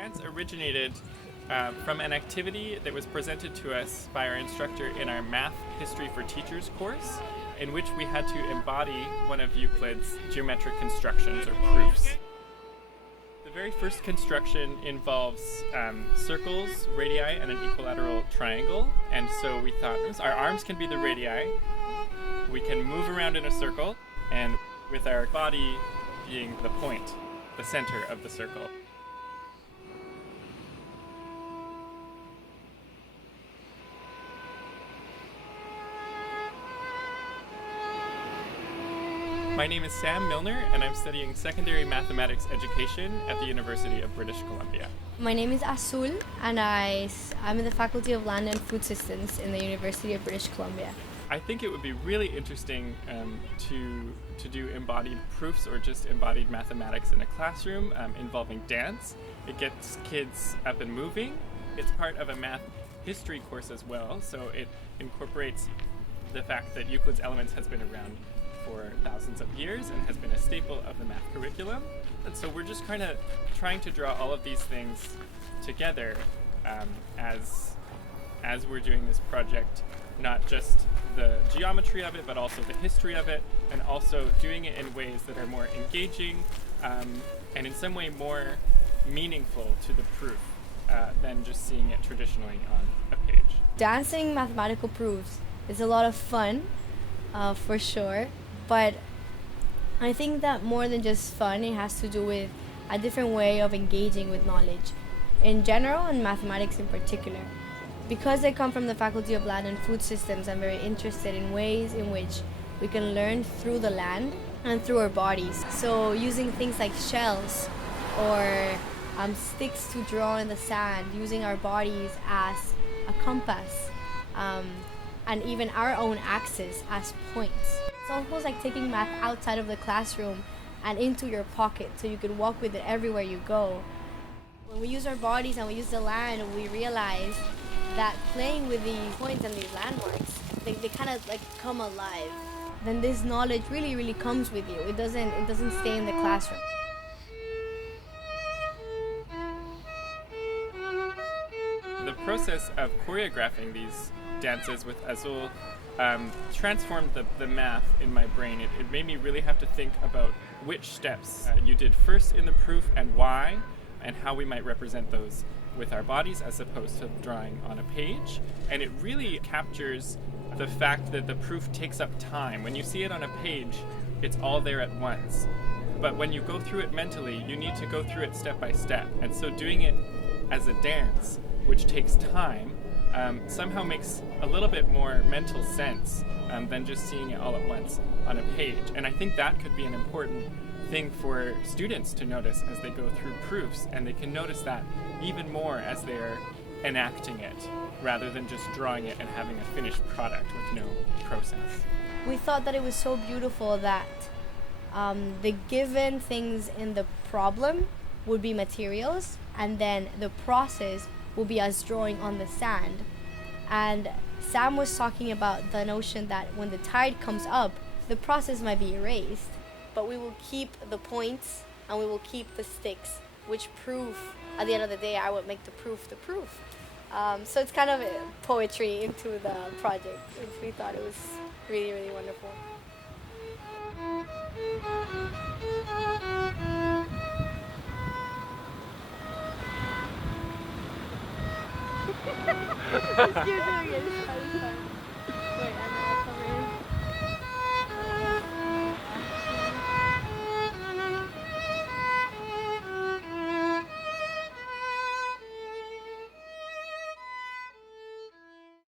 dance originated from an activity that was presented to us by our instructor in our Math History for Teachers course, in which we had to embody one of Euclid's geometric constructions or proofs. The very first construction involves circles, radii, and an equilateral triangle. And so we thought our arms can be the radii, we can move around in a circle, and with our body being the point, the center of the circle. My name is Sam Milner, and I'm studying secondary mathematics education at the University of British Columbia. My name is Azul, and I'm in the Faculty of Land and Food Systems in the University of British Columbia. I think it would be really interesting to do embodied proofs or just embodied mathematics in a classroom involving dance. It gets kids up and moving. It's part of a math history course as well, so it incorporates the fact that Euclid's Elements has been around for thousands of years and has been a staple of the math curriculum. And so we're just kind of trying to draw all of these things together as we're doing this project, not just the geometry of it, but also the history of it, and also doing it in ways that are more engaging and in some way more meaningful to the proof than just seeing it traditionally on a page. Dancing mathematical proofs is a lot of fun, for sure, but I think that more than just fun, it has to do with a different way of engaging with knowledge in general and mathematics in particular. Because I come from the Faculty of Land and Food Systems, I'm very interested in ways in which we can learn through the land and through our bodies. So using things like shells or sticks to draw in the sand, using our bodies as a compass, and even our own axis as points. It's almost like taking math outside of the classroom and into your pocket so you can walk with it everywhere you go. When we use our bodies and we use the land, we realize that playing with these points and these landmarks, they kind of like come alive. Then this knowledge really comes with you. It doesn't stay in the classroom. The process of choreographing these dances with Azul transformed the math in my brain. It made me really have to think about which steps you did first in the proof and why, and how we might represent those with our bodies as opposed to drawing on a page. And it really captures the fact that the proof takes up time. When you see it on a page, it's all there at once. But when you go through it mentally, you need to go through it step by step. And so doing it as a dance, which takes time, somehow makes a little bit more mental sense than just seeing it all at once on a page. And I think that could be an important thing for students to notice as they go through proofs, and they can notice that even more as they're enacting it rather than just drawing it and having a finished product with no process. We thought that it was so beautiful that the given things in the problem would be materials, and then the process will be us drawing on the sand. And Sam was talking about the notion that when the tide comes up, the process might be erased, but we will keep the points and we will keep the sticks, which prove, at the end of the day, I would make the proof the proof. So it's kind of poetry into the project, which we thought it was really wonderful. Just keep doing it. Wait,